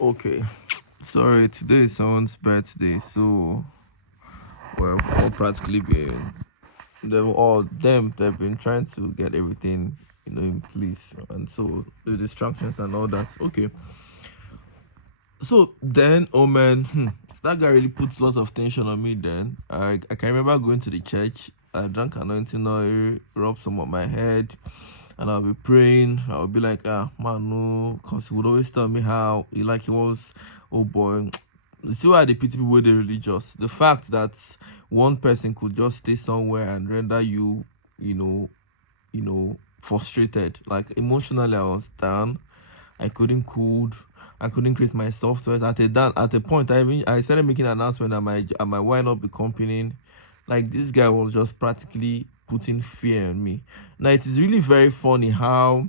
Okay, sorry, today is someone's birthday, so we've all practically been they've been trying to get everything in place, and so the distractions and all that. Okay, so then, oh man, that guy really puts lots of tension on me. Then I can remember going to the church. I drank anointing oil, rubbed some on my head, and I'll be praying. I'll be like, man, no, because he would always tell me how he was, oh boy. You see why the pity people they religious? The fact that one person could just stay somewhere and render you, you know, frustrated. Like emotionally, I was down. I couldn't code. I couldn't create my software. At a point, I started making an announcement that my why not be company. Like this guy was just practically putting fear in me. Now it is really very funny how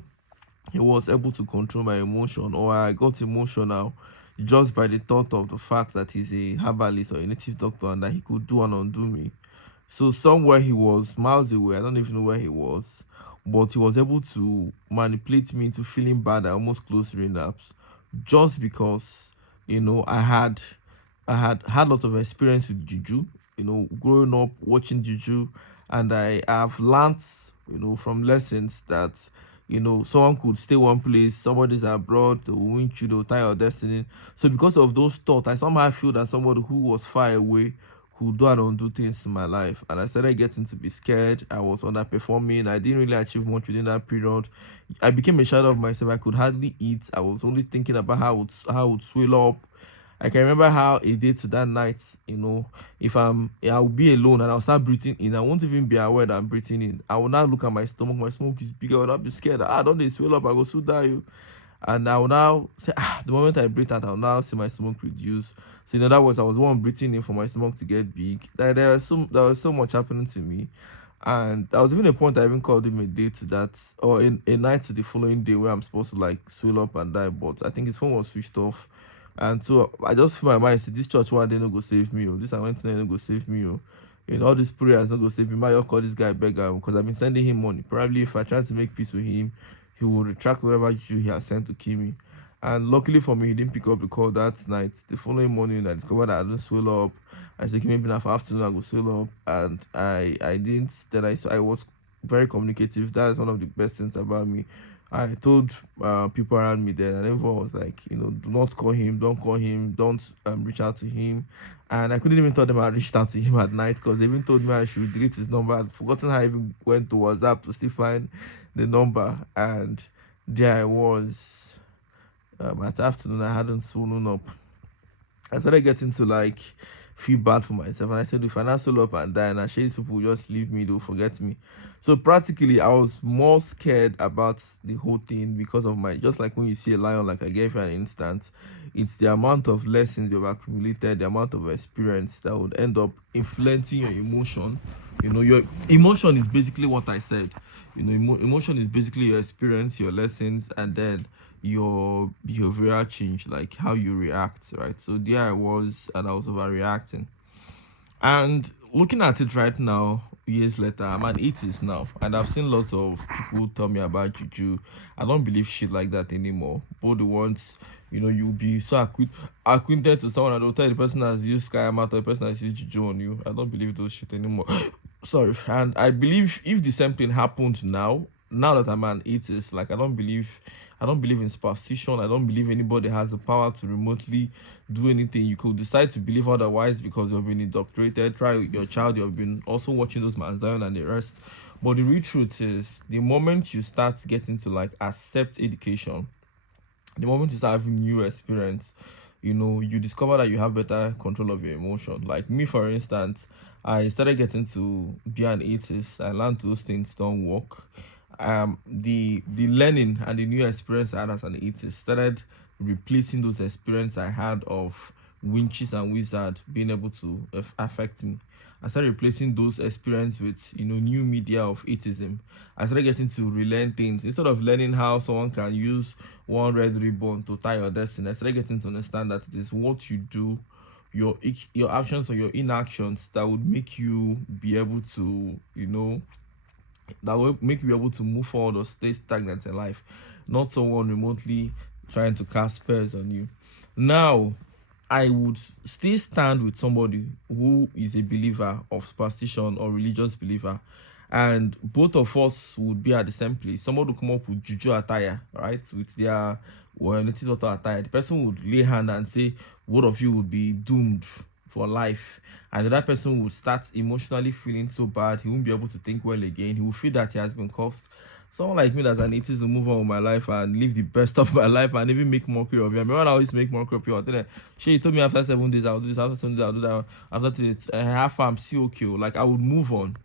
he was able to control my emotion, or I got emotional just by the thought of the fact that he's a herbalist or a native doctor and that he could do and undo me. So somewhere he was miles away. I don't even know where he was, but he was able to manipulate me into feeling bad. I almost closed relapse, just because I had lots of experience with juju. Growing up watching juju, and I have learned from lessons that someone could stay one place, somebody's abroad, they will win you, they'll tie your destiny. So because of those thoughts, I somehow feel that somebody who was far away could do and undo things in my life. And I started getting to be scared. I was underperforming. I didn't really achieve much within that period. I became a shadow of myself. I could hardly eat. I was only thinking about how I would swell up. I can remember how a day to that night, if I'll be alone and I'll start breathing in. I won't even be aware that I'm breathing in. I will now look at my stomach. My stomach is bigger. I will not be scared. Don't they swell up? I go so die you. And I will now say, the moment I breathe out, I'll now see my smoke reduce. So in other words, I was one breathing in for my smoke to get big. There was so much happening to me. And there was even a point I even called him a day to that, or a night to the following day where I'm supposed to like swell up and die. But I think his phone was switched off. And so I just feel my mind say this church one day no go save me, or this anointing no go save me, or all these prayers no go save me. Might call this guy beggar because I've been sending him money. Probably if I try to make peace with him, he will retract whatever issue he has sent to kill me. And luckily for me, he didn't pick up the call that night. The following morning, I discovered that I didn't swell up. I said, maybe in the afternoon I go swell up, and I didn't. Then I was very communicative. That's one of the best things about me. I told people around me then, and everyone was like, do not call him, don't call him, don't reach out to him. And I couldn't even tell them I reached out to him at night because they even told me I should delete his number. I'd forgotten how I even went to WhatsApp to still find the number. And there I was. At afternoon, I hadn't swollen up. I started getting to like feel bad for myself, and I said, if I not solo up and die, and I share these people will just leave me, they'll forget me. So practically, I was more scared about the whole thing because of my just like when you see a lion, like I gave you an instance, it's the amount of lessons you've accumulated, the amount of experience that would end up influencing your emotion. Your emotion is basically what I said. Emotion is basically your experience, your lessons, and then your behavioral change, like how you react, right? So there I was, and I was overreacting. And looking at it right now, years later, I'm an atheist now, and I've seen lots of people tell me about juju. I don't believe shit like that anymore. But the ones, you'll be so acquainted to someone and they'll tell the person has used sky matter, the person has used juju on you. I don't believe those shit anymore. Sorry. And I believe if the same thing happened now that I'm an atheist, like I don't believe in superstition. I don't believe anybody has the power to remotely do anything. You could decide to believe otherwise because you've been indoctrinated. Try with your child, you've been also watching those Man Zion and the rest. But the real truth is, the moment you start getting to like accept education, the moment you start having new experience, you discover that you have better control of your emotion. Like me, for instance, I started getting to be an atheist. I learned those things don't work. The learning and the new experience I had as an atheist started replacing those experience I had of witches and wizards being able to affect me. I started replacing those experience with new media of atheism. I started getting to relearn things instead of learning how someone can use one red ribbon to tie your destiny. I started getting to understand that it is what you do, your actions or your inactions that would make you be able to that will make you be able to move forward or stay stagnant in life, not someone remotely trying to cast spells on you. Now, I would still stand with somebody who is a believer of superstition or religious believer, and both of us would be at the same place. Someone would come up with juju attire, right, with their native daughter attire. The person would lay hand and say, "Both of you would be doomed for life," and that person would start emotionally feeling so bad he won't be able to think well again. He will feel that he has been cursed. Someone like me that's an atheist will move on with my life and live the best of my life and even make mockery of you. I remember when I always make mockery of you. I tell them, "Shay, you told me after 7 days I'll do this, after 7 days I'll do that, after 3 days, half I'm still okay." Like I would move on.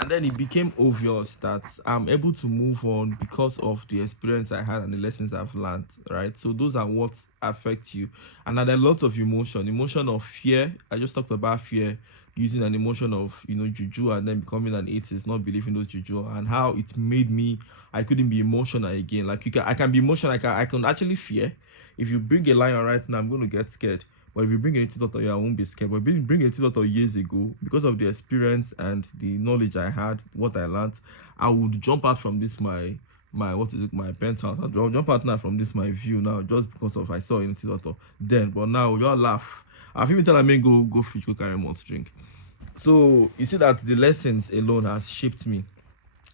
And then it became obvious that I'm able to move on because of the experience I had and the lessons I've learned, right? So those are what affect you. And then there are lots of emotion of fear. I just talked about fear, using an emotion of juju and then becoming an atheist, not believing those juju, and how it made me I couldn't be emotional again. Like I can be emotional, I can actually fear. If you bring a lion right now, I'm going to get scared. But if you bring a native doctor, yeah, I won't be scared. But bring a native doctor years ago, because of the experience and the knowledge I had, what I learned, I would jump out from this my what is it, my penthouse. I'll jump out now from this my view now just because of I saw a native doctor then. But now y'all laugh. I've even tell I mean go fridge, go carry more drink. So you see that the lessons alone has shaped me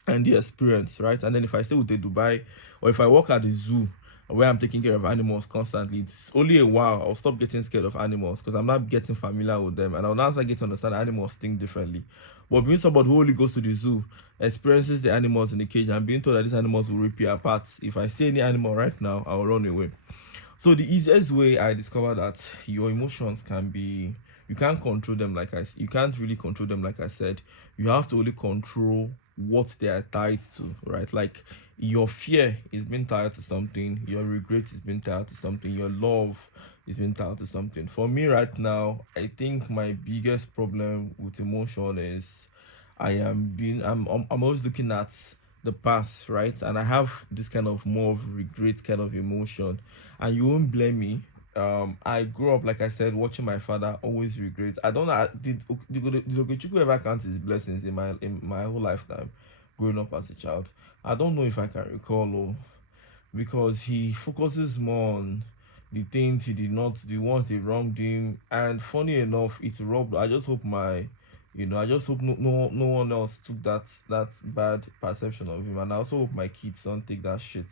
and the experience, right? And then if I stay with the Dubai or if I work at the zoo where I'm taking care of animals constantly, it's only a while I'll stop getting scared of animals because I'm not getting familiar with them and I'll now start getting to understand animals think differently. But being somebody who only goes to the zoo, experiences the animals in the cage, and being told that these animals will rip you apart, if I see any animal right now, I'll run away. So the easiest way I discovered that your emotions can be, you can't control them you can't really control them like I said. You have to only control what they are tied to, right? Like your fear is being tied to something, your regret is being tied to something, your love is being tied to something. For me right now, I think my biggest problem with emotion is I'm always looking at the past, right? And I have this kind of more of regret kind of emotion. And you won't blame me. I grew up, like I said, watching my father always regret. I don't know. Did Okechukwu ever count his blessings in my whole lifetime, growing up as a child? I don't know if I can recall, oh, because he focuses more on the things he did not, the ones they wronged him. And funny enough, it's robbed. I just hope I just hope no one else took that bad perception of him, and I also hope my kids don't take that shit.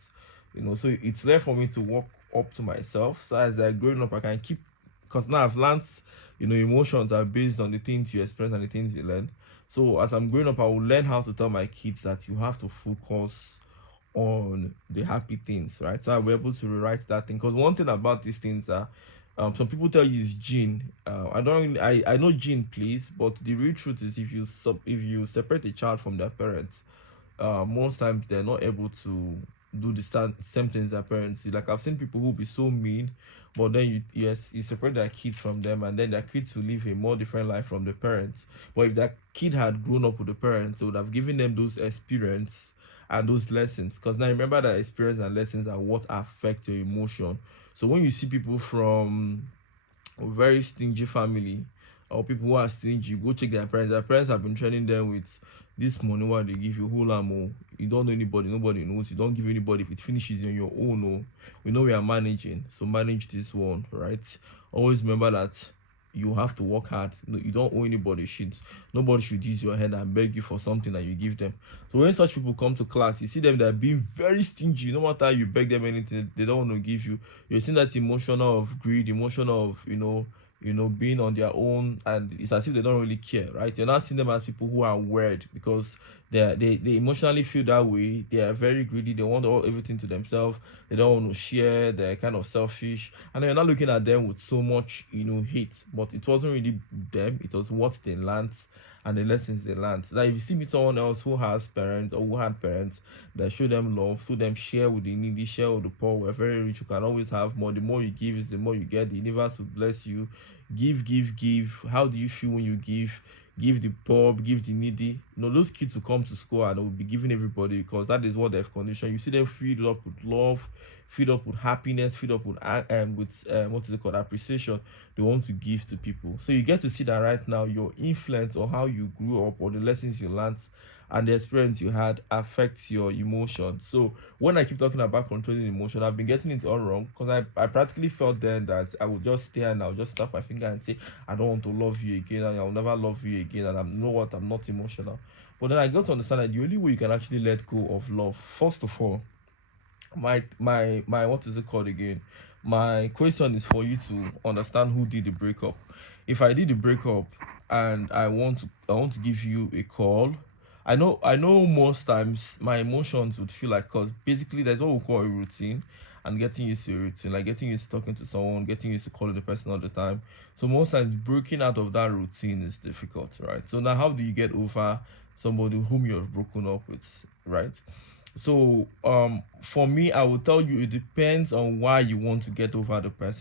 So it's there for me to walk up to myself. So as I growing up, I can keep, because now I've learned, emotions are based on the things you experience and the things you learn. So as I'm growing up, I will learn how to tell my kids that you have to focus on the happy things, right? So I was able to rewrite that thing. Because one thing about these things are, some people tell you it's gene. I know gene plays, but the real truth is if you separate a child from their parents, most times they're not able to do the same things their parents do. Like I've seen people who be so mean, but then you separate their kids from them, and then their kids will live a more different life from the parents. But if that kid had grown up with the parents, they would have given them those experience and those lessons. Because now remember that experience and lessons are what affect your emotion. So when you see people from a very stingy family or people who are stingy, go check their parents. Their parents have been training them with this money what they give you whole ammo. You don't know anybody, nobody knows. You don't give anybody. If it finishes on your own, oh, we know we are managing. So manage this one, right? Always remember that you have to work hard. No, you don't owe anybody shit. Nobody should use your head and beg you for something that you give them. So when such people come to class, you see them they're being very stingy. No matter how you beg them anything, they don't want to give you. You're seeing that emotion of greed, emotion of being on their own, and it's as if they don't really care, right? You're not seeing them as people who are weird because they emotionally feel that way. They are very greedy. They want everything to themselves. They don't want to share. They're kind of selfish, and you're not looking at them with so much hate. But it wasn't really them. It was what they learned and the lessons they learned. Like if you see me someone else who has parents or who had parents that show them love, show them share with the needy, share with the poor. We're very rich. You can always have more. The more you give is the more you get. The universe will bless you. Give, give, give. How do you feel when you give? Give the poor, give the needy. Those kids will come to school and they will be giving everybody because that is what they've conditioned. You see them filled up with love, filled up with happiness, filled up with what is it called, appreciation. They want to give to people. So you get to see that right now your influence or how you grew up or the lessons you learned and the experience you had affects your emotion. So when I keep talking about controlling emotion, I've been getting it all wrong, because I practically felt then that I would just stay and I'll just snap my finger and say, I don't want to love you again, and I'll never love you again, and you know what, I'm not emotional. But then I got to understand that the only way you can actually let go of love, first of all, my what is it called again? My question is for you to understand who did the breakup. If I did the breakup and I want to give you a call, I know most times my emotions would feel like, cause basically there's what we call a routine, and getting used to a routine, like getting used to talking to someone, getting used to calling the person all the time. So most times breaking out of that routine is difficult, right? So now how do you get over somebody whom you've broken up with, right? So for me, I will tell you it depends on why you want to get over the person.